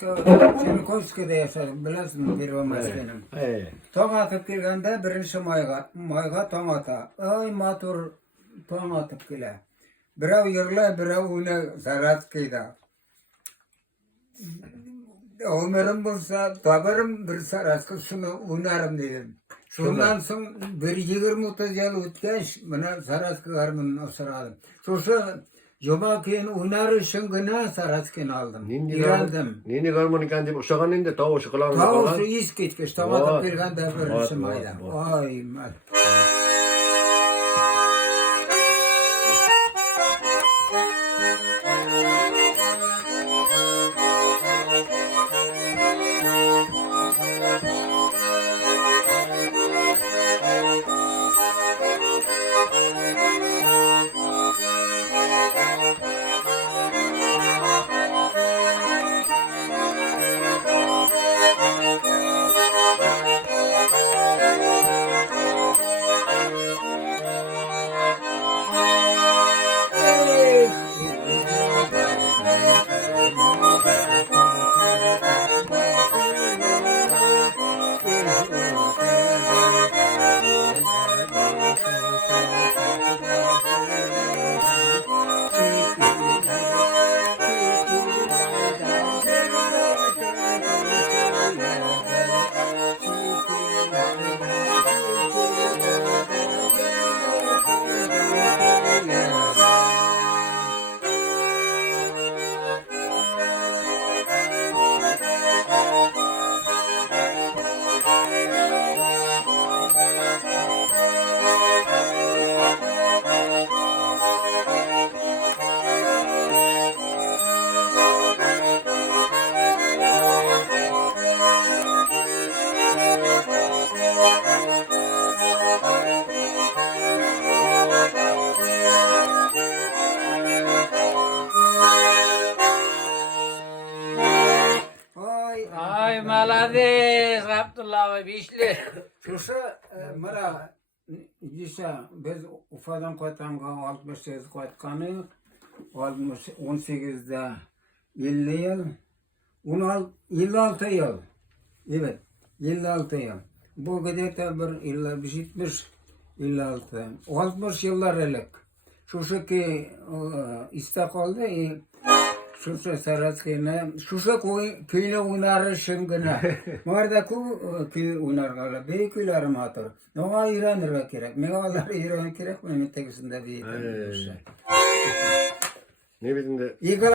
Çenikovski'de yaşadım, bilesin bir maskenim. Toň atıp gelgende birinci mayga toň ata. Ay matur toň atıp gele. Biraw ýyrla, biraw uýna Saratskida. Ömerim bolsa, tabarım bir Saratski şunu uýnarym dedim. Şundan soň bir 20-30 ýyl ötkäç, mena Saratski garmyny osuradym. Şoşa Joba keyin uýnar üçin gynä Saratskini aldım. Ýereldim. Nini garmonikan dip uşagan indi taw şokolan. Taw iş ketgeç, taw bergende bir mayda. Ay mal. Ay malades Abdullah Bişli. Şuşa mara gişa biz ufadan koytanga 68 koytkany 18'de 50 yıl 56 yıl. Evet 56 yıl. Bu gadeta bir illa bitmiş 56 60 yıllar elek. Şuşa ki istakolda Şuşa Saratskine, Şuşa köyle oynarı şıngına. Marda köy oynarlar, bey köylerim atır. Ona İran'ı gerek, megalar İran gerek, benim tekisinde bir. Ne bileyim de.